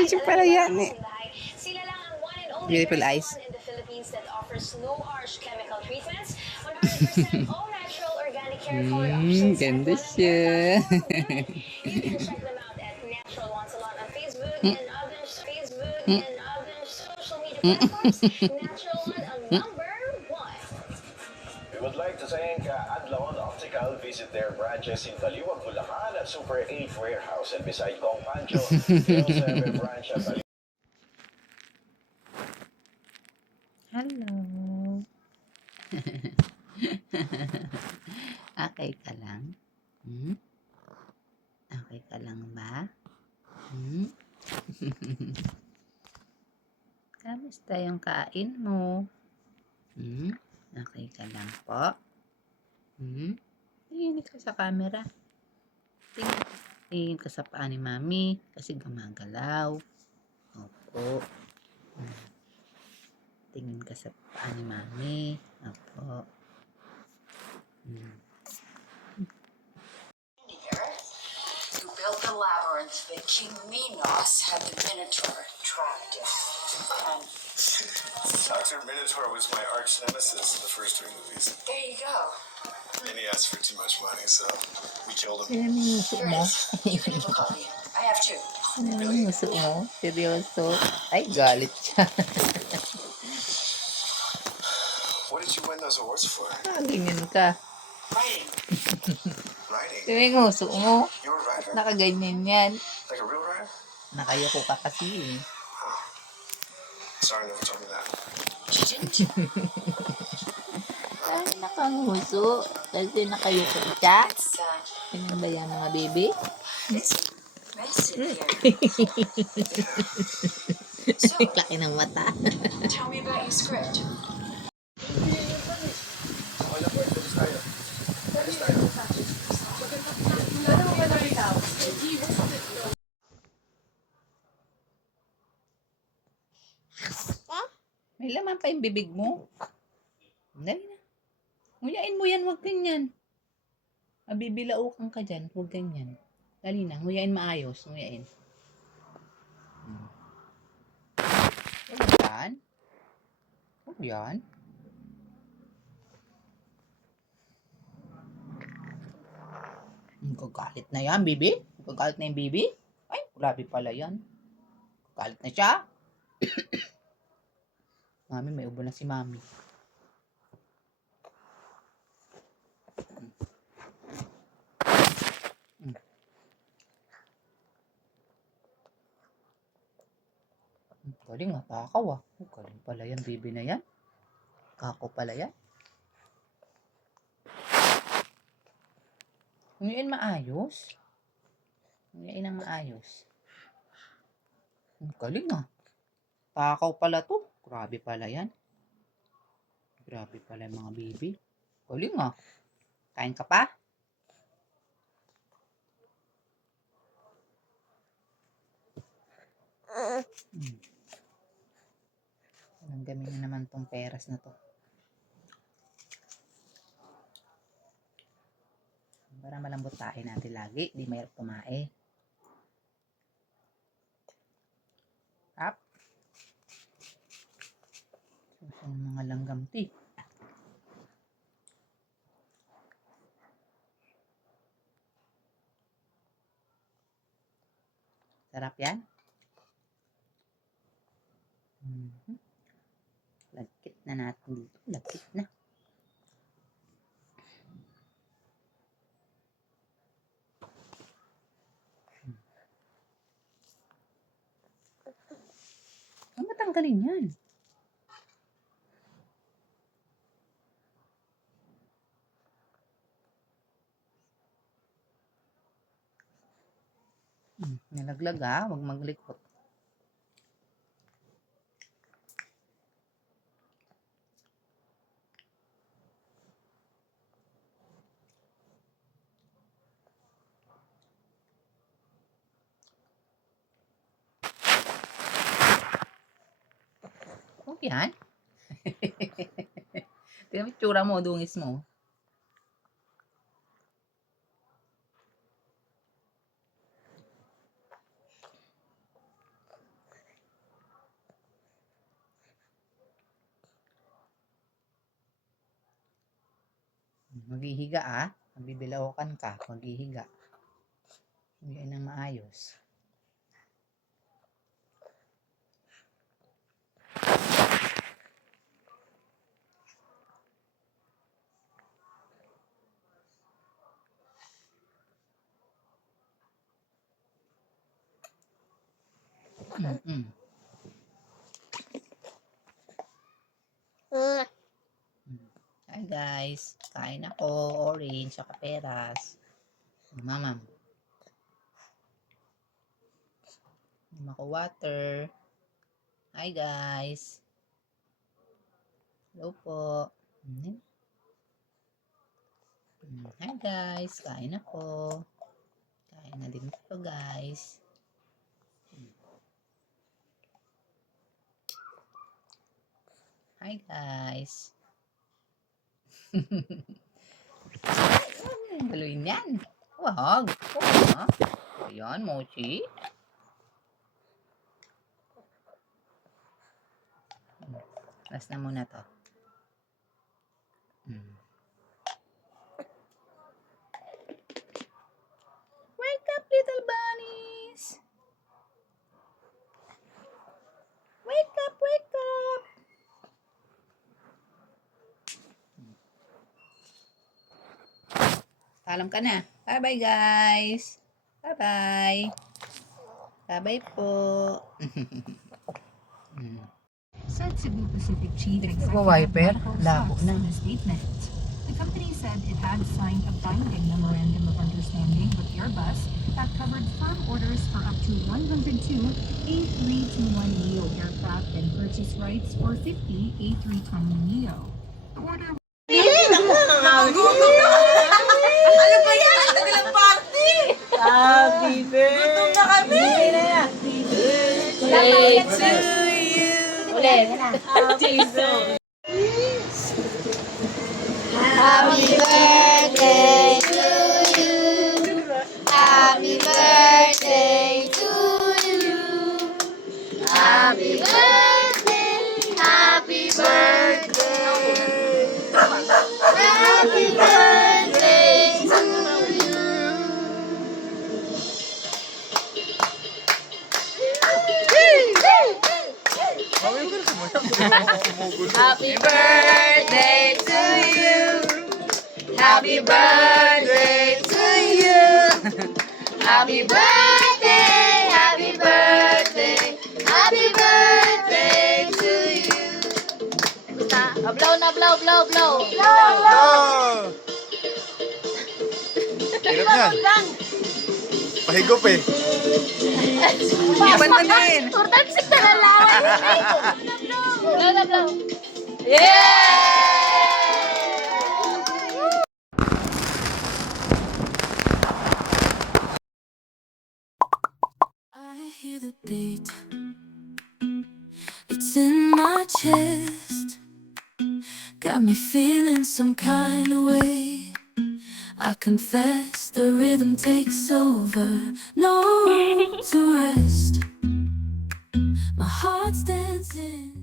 Video pala yan eh. Sila lang ang one and only Beautiful eyes. restaurant in the Philippines that offers no harsh chemical treatments, 100% all natural organic hair color options, and Ganda 1 siya. You can check them out at Natural One Salon on Facebook and other social media platforms. Natural One ang #1. We would like to thank Adlaon Optical. Visit their branches in Baliwag, Bulacan at Super 8 Warehouse. And beside Kong Pancho, they also have a branch at Baliwag. Hello. Okay ka lang? Okay ka lang ba? Kamusta yung kain mo? Okay ka lang po? Tingin ka sa camera. Tingin ka sa paa ni Mami kasi gumagalaw. Opo. Tingin ka sa paa ni Mami. Opo. Who built the labyrinth that King Minos had the Minotaur trapped in. And Dr. Minotaur was my arch nemesis in the first 3 movies. there you go. And he asked for too much money, so we killed him. Sino yung nguso mo? You can have a copy. I have two. Sino yung nguso mo? Seryoso? Ay, galit siya. What did you win those awards for? Ganyan ka. Writing. Writing. Sino yung nguso mo? You were a writer? Nakaganyan yan. Like a real writer? Nakayoko ka kasi eh. Sorry, never told me that. She didn't. Ay, nakanguso. Kasi nakayoko siya. It's Ganyan ba yan mga baby? it's messy here. Laki ng mata. Tell me about your script. May laman pa yung bibig mo. Dali na. Nguyain mo yan, huwag ganyan. Mabibilaukan ka dyan, huwag ganyan. Dali na, nguyain maayos, nguyain. Huwag yan. Huwag yan. Gagalit na yan, bibi. Gagalit na yung bibi. Ay, grabe pala yan. Gagalit na siya. Mami, may ubo na si Mami. Galing nga, takaw ah. Galing pala yan, baby na yan. Kako pala yan. Ngayon maayos. Ngayon ang maayos. Galing ah. Takaw pala to. Grabe pala yan. Grabe pala yung mga baby. Galing ah. Kain ka pa? Anong gamin na naman tong peras na to? Para malambot tayo natin lagi. Di mahirap kumain. Up. Susan mga langgam ti. Sarap yan. Lagkit na natin dito. Lagkit na. Ang matanggalin yan. Nalaglag ah. Huwag maglikot. Huwag yan. Tingnan mo tsura mo, dungis mo. Maghihiga Magbibilaukan ka. Maghihiga. Nguyain ng maayos. Mm-mm. Hi guys, kain ako, orange, saka peras. Mamam. Inom ako water. Hi guys. Hello po. Hi guys, kain ako. Kain na din ito guys. Hi guys. Galuin yan. Wag. Ayan, Mochi. Last na muna to. Wake up, little bunnies. Wake up, wake up. Paalam ka na. Bye-bye, guys. Bye-bye. Bye-bye po. Said Cebu Pacific Chief Wiper? Labo na. in a statement. The company said it had signed a binding memorandum of understanding with Airbus that covered firm orders for up to 102 A321neo aircraft and purchase rights for 50 A320neo. The order Happy birthday! Gutom na kami! Birthday to you! Ulit. Happy birthday! Happy birthday to you. Happy birthday to you. Happy birthday. Happy birthday. Happy birthday to you. Happy birthday to you. Happy birthday to you. Happy birthday, happy birthday, happy birthday to you. Basta, blow na, blow, blow, blow. Oh! Hirap yan. Pahigop eh. Iban mo din! Turtansik na lalawan. Blow na, blow. Yeah! I hear the beat. It's in my chest. Got me feeling some kind of way. I confess the rhythm takes over. No room to rest. My heart's dancing.